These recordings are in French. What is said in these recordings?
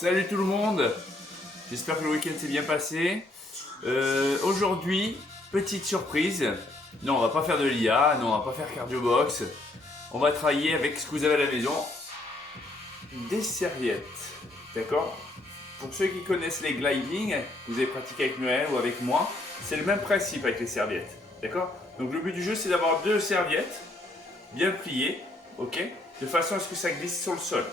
Salut tout le monde, j'espère que le week-end s'est bien passé. Aujourd'hui, petite surprise. Non, on va pas faire de l'IA, non, on va pas faire cardio box. On va travailler avec ce que vous avez à la maison, des serviettes. D'accord? Pour ceux qui connaissent les gliding, que vous avez pratiqué avec Noël ou avec moi, c'est le même principe avec les serviettes. D'accord? Donc le but du jeu, c'est d'avoir deux serviettes bien pliées, ok? De façon à ce que ça glisse sur le sol.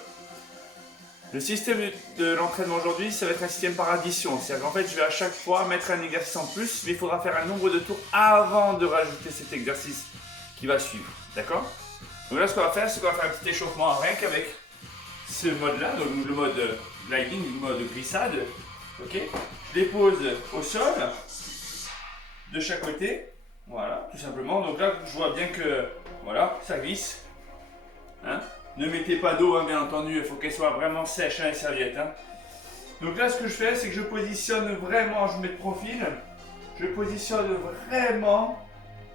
Le système de l'entraînement aujourd'hui, ça va être un système par addition. C'est-à-dire qu'en fait, je vais à chaque fois mettre un exercice en plus, mais il faudra faire un nombre de tours avant de rajouter cet exercice qui va suivre. D'accord? Donc là, ce qu'on va faire, c'est qu'on va faire un petit échauffement rien qu'avec ce mode-là, donc le mode gliding, le mode glissade. Ok? Je les pose au sol, de chaque côté. Voilà, tout simplement. Donc là, je vois bien que voilà, ça glisse. Hein? Ne mettez pas d'eau, hein, bien entendu, il faut qu'elle soit vraiment sèche, hein, les serviettes. Hein. Donc là, ce que je fais, c'est que je positionne vraiment, je mets de profil, je positionne vraiment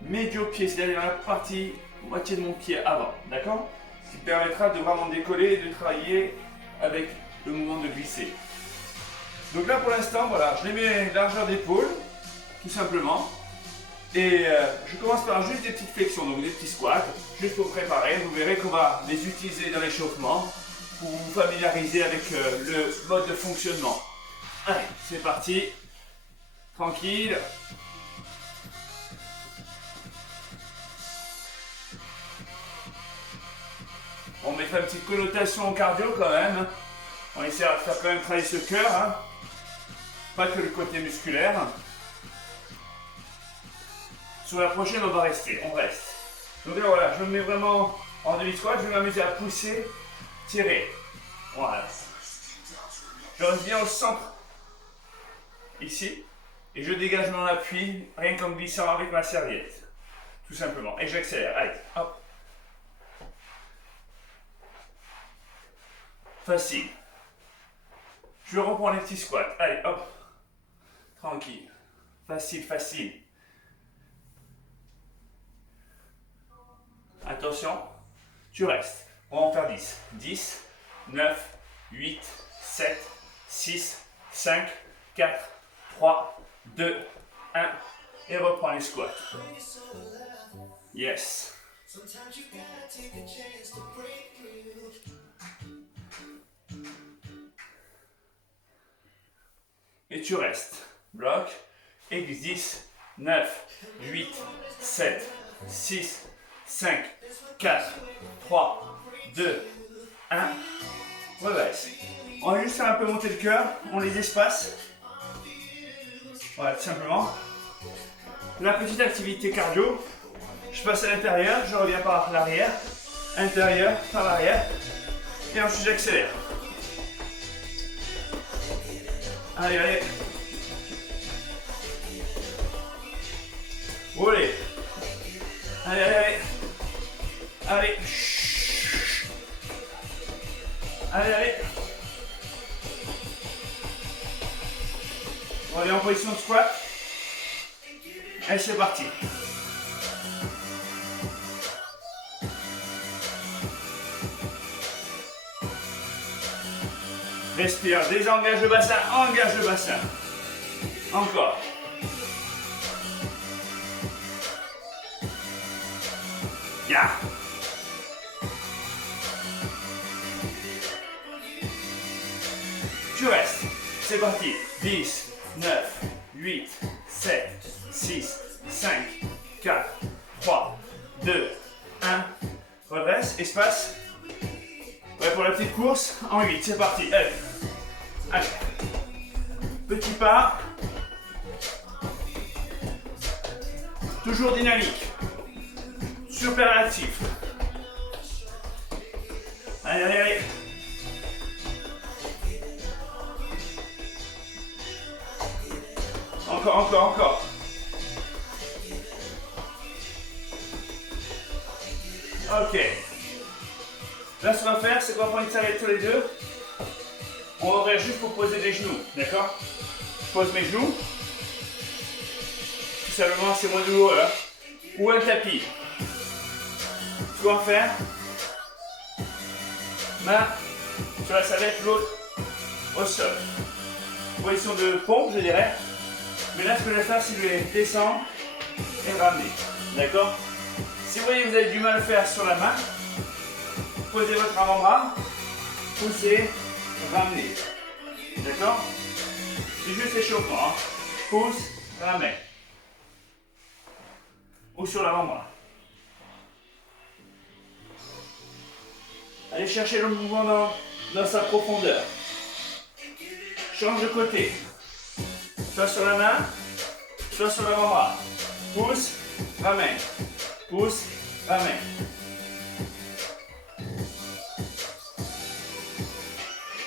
mes deux pieds, c'est-à-dire la partie moitié de mon pied avant, d'accord? Ce qui permettra de vraiment décoller et de travailler avec le mouvement de glisser. Donc là, pour l'instant, voilà, je les mets largeur d'épaule, tout simplement. Et je commence par juste des petites flexions, donc des petits squats, juste pour préparer. Vous verrez qu'on va les utiliser dans l'échauffement pour vous familiariser avec le mode de fonctionnement. Allez, c'est parti. Tranquille. On mettra une petite connotation au cardio quand même. On essaiera de faire quand même travailler ce cœur, hein. Pas que le côté musculaire. Sur la prochaine, on va rester, on reste. Donc là, voilà, je me mets vraiment en demi-squat, je vais m'amuser à pousser, tirer. Voilà. Je reviens au centre, ici, et je dégage mon appui, rien qu'en glissant avec ma serviette. Tout simplement. Et j'accélère. Allez, hop. Facile. Je reprends les petits squats. Allez, hop. Tranquille. Facile, facile. Attention, tu restes. On va en faire 10. 10, 9, 8, 7, 6, 5, 4, 3, 2, 1. Et reprends les squats. Yes. Et tu restes. Bloc. Et 10, 9, 8, 7, 6, 5, 4, 3, 2, 1. Reverse. On va juste faire un peu monter le cœur. On les espace. Voilà, tout simplement. La petite activité cardio. Je passe à l'intérieur, je reviens par l'arrière. Intérieur, par l'arrière. Et ensuite j'accélère. Allez, allez. Allez. Allez, allez, allez. Allez. Allez, allez. On revient en position de squat. Et c'est parti. Respire, désengage le bassin, engage le bassin. Encore. Yeah. Tu restes. C'est parti. 10, 9, 8, 7, 6, 5, 4, 3, 2, 1. Redresse, espace. Ouais, pour la petite course, en 8, c'est parti. Allez. Allez. Petit pas. Toujours dynamique. Super actif. Allez, allez, allez. Encore, encore, encore. Ok. Là, ce qu'on va faire, c'est qu'on va prendre une serviette tous les deux. On va ouvrir juste pour poser les genoux. D'accord? Je pose mes genoux. Tout simplement, c'est moins douloureux. Hein? Ou un tapis. Ce qu'on va faire, main sur la serviette, l'autre au sol. Position de pompe, je dirais. Mais là, ce que je vais faire, c'est que je vais descendre et ramener. D'accord? Si vous voyez que vous avez du mal à le faire sur la main, posez votre avant-bras, poussez, ramenez. D'accord? C'est juste l'échauffement. Hein. Pousse, ramène. Ou sur l'avant-bras. Allez chercher le mouvement dans sa profondeur. Change de côté. Soit sur la main, soit sur l'avant-bras. Pousse, ramène. Pousse, ramène.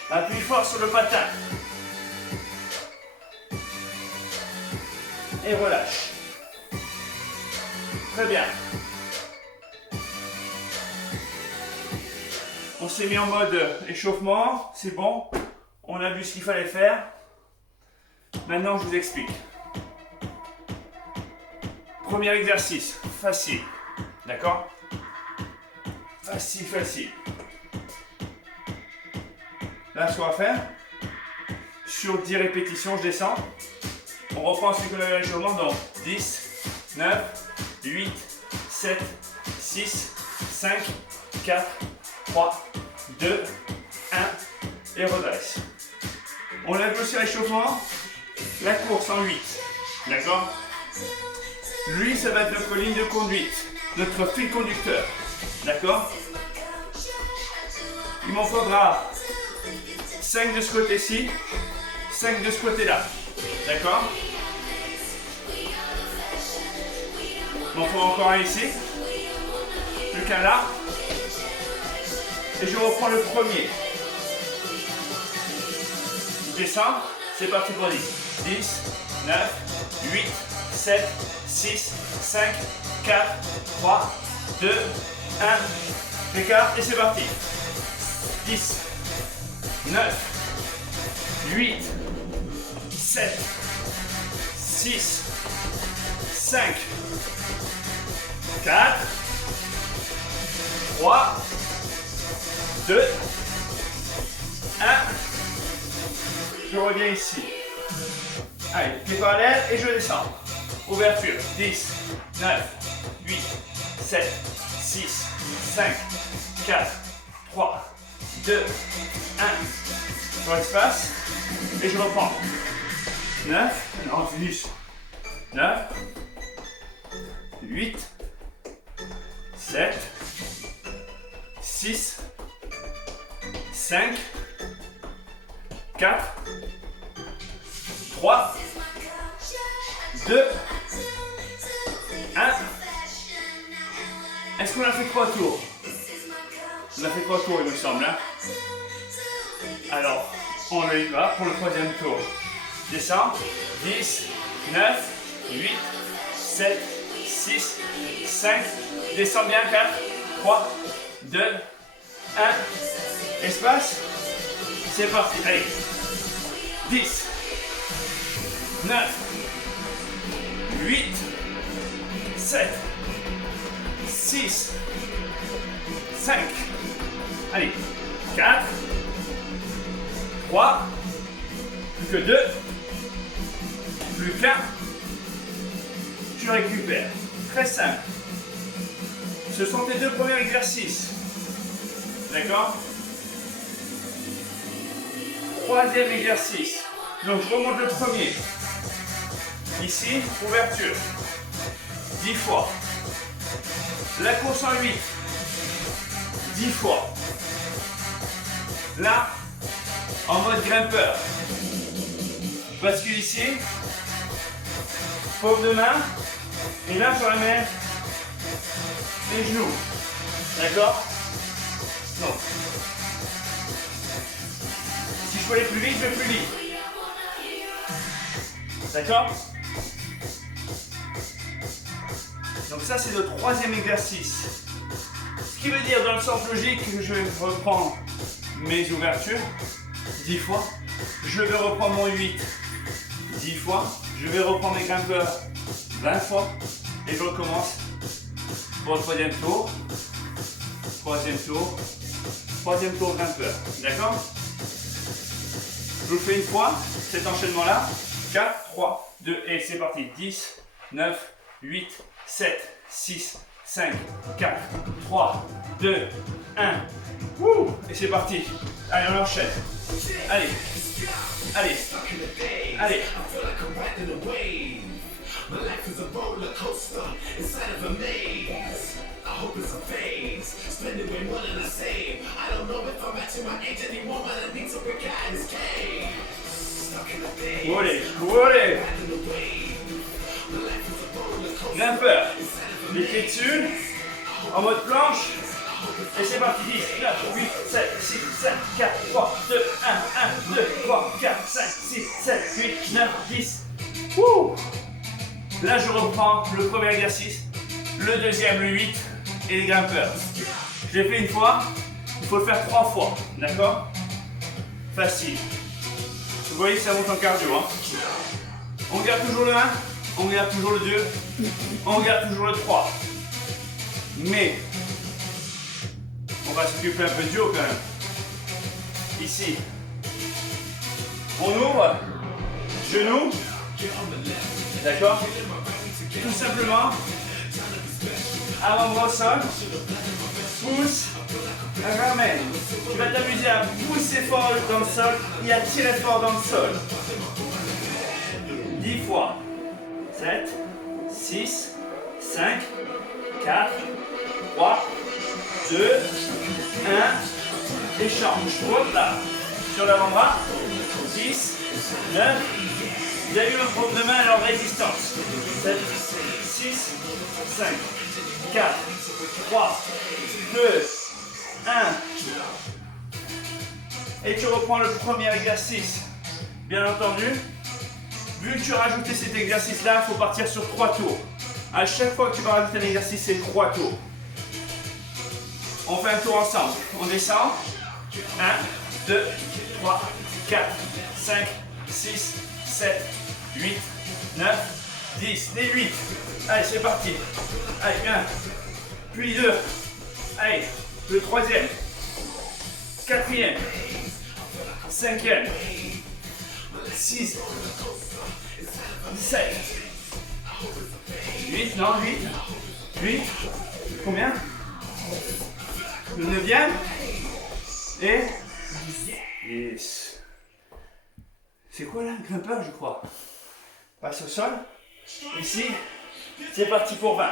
Appuie fort sur le patin. Et relâche. Très bien. On s'est mis en mode échauffement, c'est bon. On a vu ce qu'il fallait faire. Maintenant, je vous explique. Premier exercice, facile. D'accord? Facile, facile. Là, ce qu'on va faire, sur 10 répétitions, je descends. On reprend celui qu'on avait à l'échauffement, donc 10, 9, 8, 7, 6, 5, 4, 3, 2, 1, et redresse. On lève aussi l'échauffement, la course en 8, d'accord? Lui, ça va être notre ligne de conduite, notre fil conducteur, d'accord? Il m'en faudra 5 de ce côté-ci, 5 de ce côté-là, d'accord? Il m'en faut encore un ici, plus qu'un là, et je reprends le premier. Je descends, c'est parti pour 10. 10, 9, 8, 7, 6, 5, 4, 3, 2, 1, écart et c'est parti. 10, 9, 8, 7, 6, 5, 4, 3, 2, 1. Je reviens ici. Allez, pied parallèle et je descends. Ouverture. 10, 9, 8, 7, 6, 5, 4, 3, 2, 1. Sur l'espace. Et je reprends. 9, non, 10, 9, 8, 7, 6, 5, 4, 3, 2, 1. Est-ce qu'on a fait 3 tours? On a fait 3 tours, il me semble. Hein, alors, on y va pour le troisième tour. Descends. 10, 9, 8, 7, 6, 5. Descends bien. 4, 3, 2, 1. Espace. C'est parti. Allez. 10, 9, 8, 7, 6, 5. Allez. 4, 3, plus que 2, plus qu'un. Tu récupères. Très simple. Ce sont tes 2 premiers exercices. D'accord? Troisième exercice. Donc je remonte le premier. Ici, ouverture. 10 fois. La course en 8. 10 fois. Là, en mode grimpeur. Bascule ici. Paume de main. Et là, je ramène les genoux. D'accord? Non. Si je peux aller plus vite, je vais plus vite. D'accord? Donc ça, c'est le troisième exercice. Ce qui veut dire, dans le sens logique, que je vais reprendre mes ouvertures 10 fois. Je vais reprendre mon 8 10 fois. Je vais reprendre mes grimpeurs 20 fois. Et je recommence pour le troisième tour. Troisième tour. Troisième tour grimpeur. D'accord? Je vous fais une fois cet enchaînement-là. 4, 3, 2, et c'est parti. 10, 9, 8, 7, 6, 5, 4, 3, 2, 1. Wouh! Et c'est parti. Allez, on enchaîne. Allez. Allez. Allez. My life is a roller coaster inside of a maze. I hope it's a phase. Spending way more than I save. I don't know if I'm matching my age anymore, but I need to break out of this cave. Stuck in a daze. Allez. Grimpeur. Les pieds dessus. En mode planche. Et c'est parti. 10, 9, 8, 7, 6, 5, 4, 3, 2, 1, 1, 2, 3, 4, 5, 6, 7, 8, 9, 10. Wouh! Là, je reprends le premier exercice, le deuxième, le 8 et les grimpeurs. Je l'ai fait une fois, il faut le faire 3 fois, d'accord? Facile. Vous voyez que ça monte en cardio. Hein? On garde toujours le 1, on garde toujours le 2, on garde toujours le 3. Mais, on va s'occuper un peu du haut quand même. Ici, on ouvre, genou, d'accord? Tout simplement, avant-bras au sol, pousse, ramène. Tu vas t'amuser à pousser fort dans le sol et à tirer fort dans le sol. 10 fois. 7, 6, 5, 4, 3, 2, 1, échange. Hop là. Sur l'avant-bras. 10, 9, vous avez vu le groupe de main et leur résistance. 7, 6, 5, 4, 3, 2, 1. Et tu reprends le premier exercice. Bien entendu, vu que tu as rajouté cet exercice-là, il faut partir sur 3 tours. À chaque fois que tu vas rajouter un exercice, c'est 3 tours. On fait un tour ensemble. On descend. 1, 2, 3, 4, 5, 6, 7, 8, 9, 10. Les 8. Allez, c'est parti. Allez, 1. Puis 2. Allez, le troisième. Quatrième. Cinquième. 6. 7. 8, non, 8. 8. Combien? Le 9e. Et 10. C'est quoi là? Grimpeur, je crois. Passe au sol. Ici. C'est parti pour 20. 1,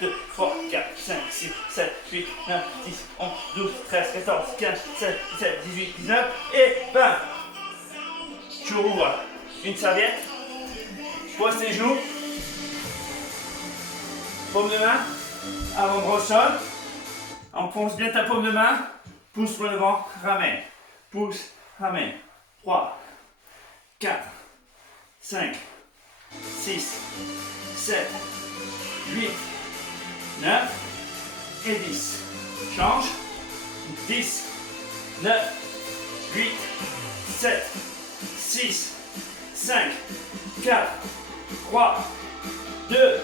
2, 3, 4, 5, 6, 7, 8, 9, 10, 11, 12, 13, 14, 15, 16, 17, 18, 19 et 20. Tu rouvres une serviette. Pose tes genoux. Paume de main. Avant-bras au sol. Enfonce bien ta paume de main. Pousse pour le devant. Ramène. Pousse. Ramène. 3, 4, 5, 6, 7, 8, 9 et 10. Change. 10, 9, 8, 7, 6, 5, 4, 3, 2,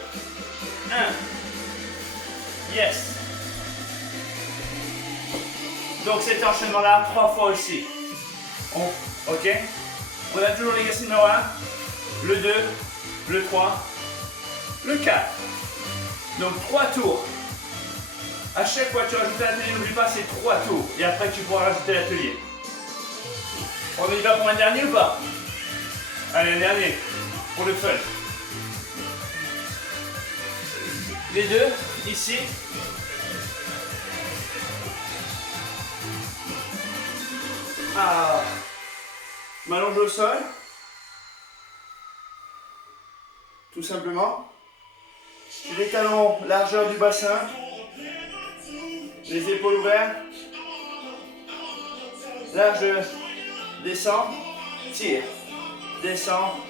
1. Yes. Donc cet enchaînement-là, 3 fois aussi. Ok. On a toujours l'exercice numéro 1, le 2, le 3, le 4. Donc 3 tours. À chaque fois que tu rajoutes l'atelier, n'oublie pas, c'est 3 tours. Et après, tu pourras rajouter l'atelier. On y va pour un dernier ou pas? Allez, un dernier. Pour le fun. Les deux, ici. Ah. M'allonge au sol. Tout simplement. Les talons, largeur du bassin. Les épaules ouvertes. Là, je descends, tire. Descends,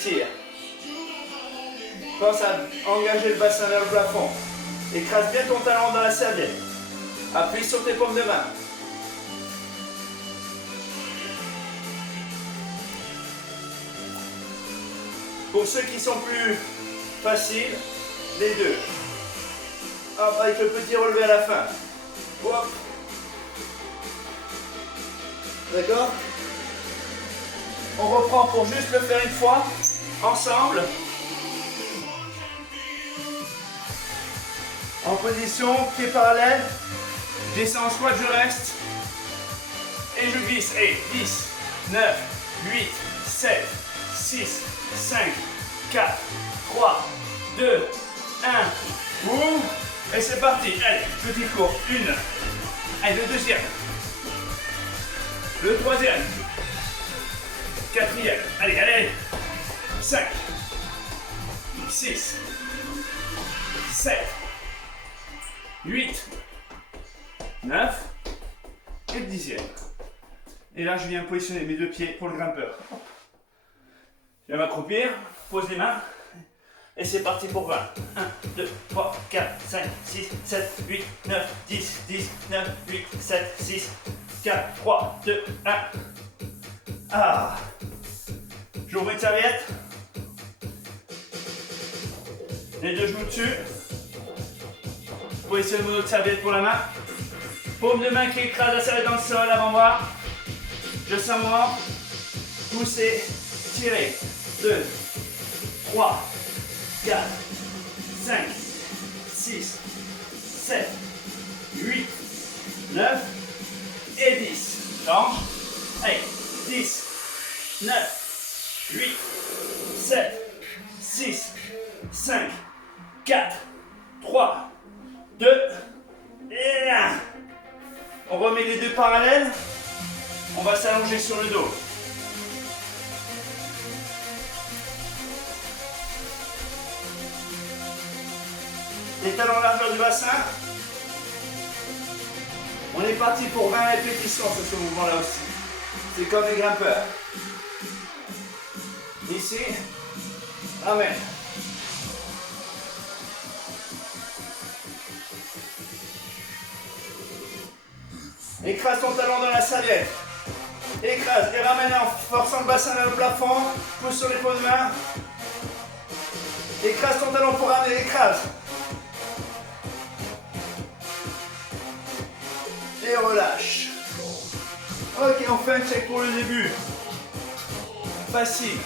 tire. Pense à engager le bassin vers le plafond. Écrase bien ton talon dans la serviette. Appuie sur tes paumes de main. Pour ceux qui sont plus faciles, les deux. Hop, avec le petit relevé à la fin. Hop. D'accord? On reprend pour juste le faire une fois, ensemble. En position, pied parallèle. Je descends en squat, je reste. Et je glisse. Et 10, 9, 8, 7, 6, 5, 4, 3, 2, 1. Boum. Et c'est parti. Allez, petit cours. Une. Allez, le deuxième. Le troisième. Quatrième. Allez, allez. 5, 6, 7, 8, 9 et le dixième. Et là, je viens positionner mes deux pieds pour le grimpeur. Je viens m'accroupir, pose les mains et c'est parti pour 20. 1, 2, 3, 4, 5, 6, 7, 8, 9, 10, 10, 9, 8, 7, 6, 4, 3, 2, 1. Ah. J'ouvre une serviette. Les deux genoux dessus. Positionne mon autre serviette pour la main. Paume de main qui écrase la serviette dans le sol, avant-bras. Je sens moi. Pousser, tirer. 2, 3, 4, 5, 6, 7, 8, 9 et 10. Change. Allez, 10, 9, 8, 7, 6, 5, 4, 3, 2 et 1. On remet les deux parallèles. On va s'allonger sur le dos. Les talons largeur du bassin. On est parti pour 20 répétitions sur ce mouvement-là aussi. C'est comme les grimpeurs. Ici. Amen. Écrase ton talon dans la serviette. Écrase et ramène en forçant le bassin vers le plafond. Pousse sur les paumes de main. Écrase ton talon pour ramener, écrase. Et relâche. Ok, on fait un check pour le début. Facile.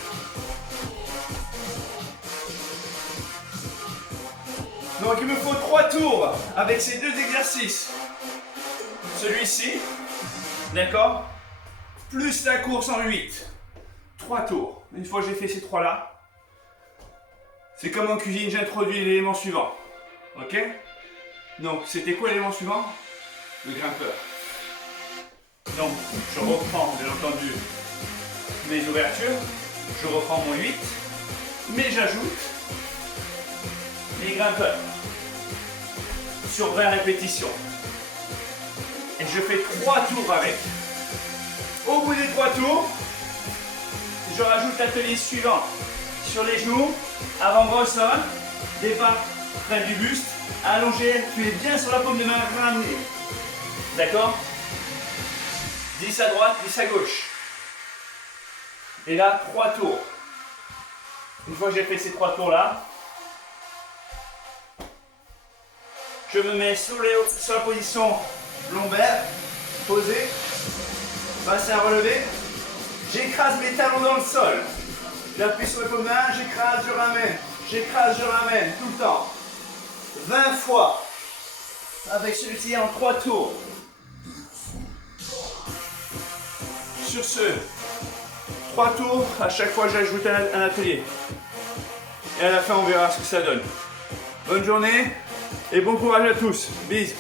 Donc il me faut 3 tours avec ces deux exercices. Celui-ci, d'accord, plus la course en 8. 3 tours. Une fois que j'ai fait ces 3-là, c'est comme en cuisine, j'introduis l'élément suivant. Ok? Donc, c'était quoi l'élément suivant? Le grimpeur. Donc, je reprends, bien entendu, mes ouvertures. Je reprends mon 8, mais j'ajoute les grimpeurs sur 20 répétitions. Et je fais 3 tours avec. Au bout des 3 tours, je rajoute l'atelier suivant. Sur les genoux, avant-bras au sol, départ près du buste, allongé, tu es bien sur la paume de main, ramené. D'accord? 10 à droite, 10 à gauche. Et là, 3 tours. Une fois que j'ai fait ces 3 tours-là, je me mets sur la position lombaire, posé, bassin relevé. J'écrase mes talons dans le sol. J'appuie sur les paumes de main, j'écrase, je ramène. J'écrase, je ramène, tout le temps. 20 fois. Avec celui-ci en 3 tours. Sur ce, 3 tours, à chaque fois j'ajoute un atelier. Et à la fin, on verra ce que ça donne. Bonne journée et bon courage à tous. Bisous.